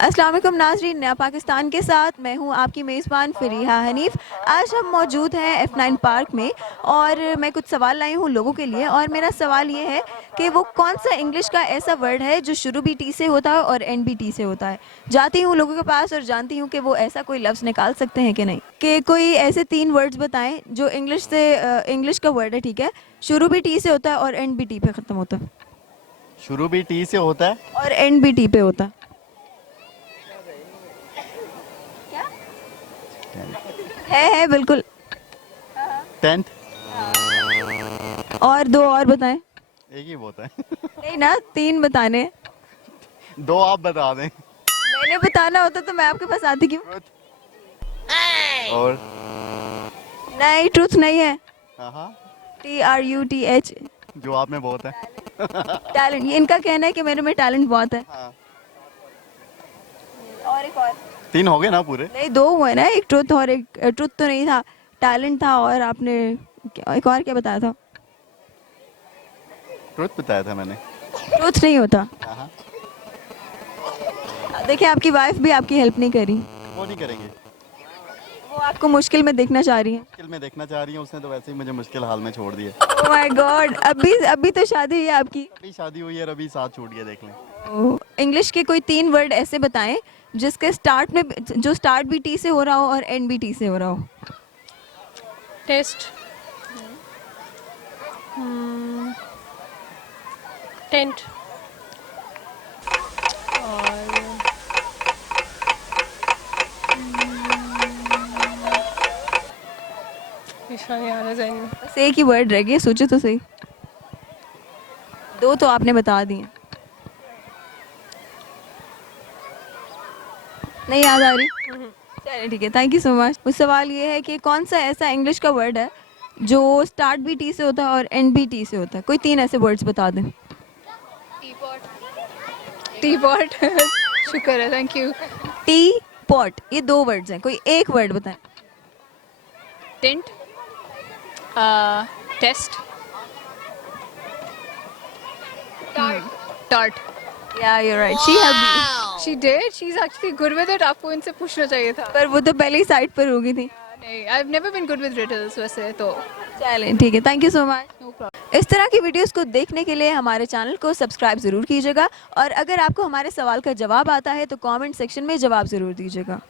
अस्सलाम वालेकुम नाज़रीन, नया पाकिस्तान के साथ मैं हूं आपकी मेज़बान फ़रीहा हनीफ़। आज हम मौजूद हैं F9 पार्क में और मैं कुछ सवाल लाई हूं लोगों के लिए और मेरा सवाल ये है कि वो कौन सा इंग्लिश का ऐसा वर्ड है जो शुरू भी टी से होता है और एंड भी टी से होता है। जाती हूं लोगों के पास और जानती हूं कि वो ऐसा कोई लफ्ज़ निकाल सकते हैं कि नहीं। कि कोई ऐसे 3 वर्ड्स बताएं जो इंग्लिश का वर्ड है, ठीक है, शुरू भी टी से होता है और एंड भी टी पे ख़त्म होता है शुरू भी टी से होता है। और एंड भी टी पे होता है। है बिल्कुल। टेंथ। और 2 और बताएं। एक ही होता है। नहीं ना, 3 बताने हैं। दो आप बता दें। मैंने बताना होता तो मैं आपके पास आती क्यों? ट्रुथ और नहीं, ट्रूथ नहीं है। हाँ TRUTH। जो आप में बहुत है। टैलेंट, ये इनका कहना है कि मेरे में टैलेंट बहुत है। हाँ। और एक और। 3 हो गए ना पूरे। नहीं, 2 हुए ना, एक ट्रूथ और एक ट्रूथ तो नहीं था, टैलेंट था और आपने एक और क्या बताया था? ट्रुथ बताया था मैंने। ट्रूथ नहीं होता। हाँ। देखिए आपकी वाइफ भी आपकी हेल्प नहीं करी, वो नहीं करेंगे। वो आपको मुश्किल में देखना चाह रही है। मुश्किल में देखना चाह रही है, उसने तो वैसे ही मुझे मुश्किल हाल में छोड़ दिया। ओह माय गॉड, अभी अभी तो शादी हुई है आपकी। अभी शादी हुई है और अभी साथ छूट गया, देख लें। इंग्लिश के कोई 3 वर्ड ऐसे बताएं जिसके स्टार्ट में जो स्टार्ट भी टी से हो रहा हो और एंड भी टी से हो रहा हो। टेस्ट, टेंट और ईशान याद है ज़हन में। बस एक ही वर्ड रह गया, सोचो तो सही। 2 तो आपने बता दिए। नहीं याद आ रही? चलिए ठीक है, थैंक यू सो मच। मुझे सवाल ये है कि कौन सा ऐसा इंग्लिश का वर्ड है जो स्टार्ट भी टी से होता है और एंड भी टी से होता है। कोई 3 ऐसे वर्ड्स बता दें। T pot. शुक्र है, थैंक यू। टी पॉट, ये 2 वर्ड्स हैं, कोई एक वर्ड बताएं। Tent, test, tart. Yeah you right, she helped me. She did, she is actually good with it. आपको इनसे पूछना चाहिए था। पर वो तो पहले ही साइड पर हो गई थी। नहीं, I have never been good with riddles वैसे तो। चलें ठीक है, thank you so much. No problem. इस तरह की वीडियोस को देखने के लिए हमारे चैनल को सब्सक्राइब ज़रूर कीजिएगा और अगर आपको हमारे सवाल का जवाब आता है तो कमेंट सेक्शन में जवाब ज़रूर दीजिएगा।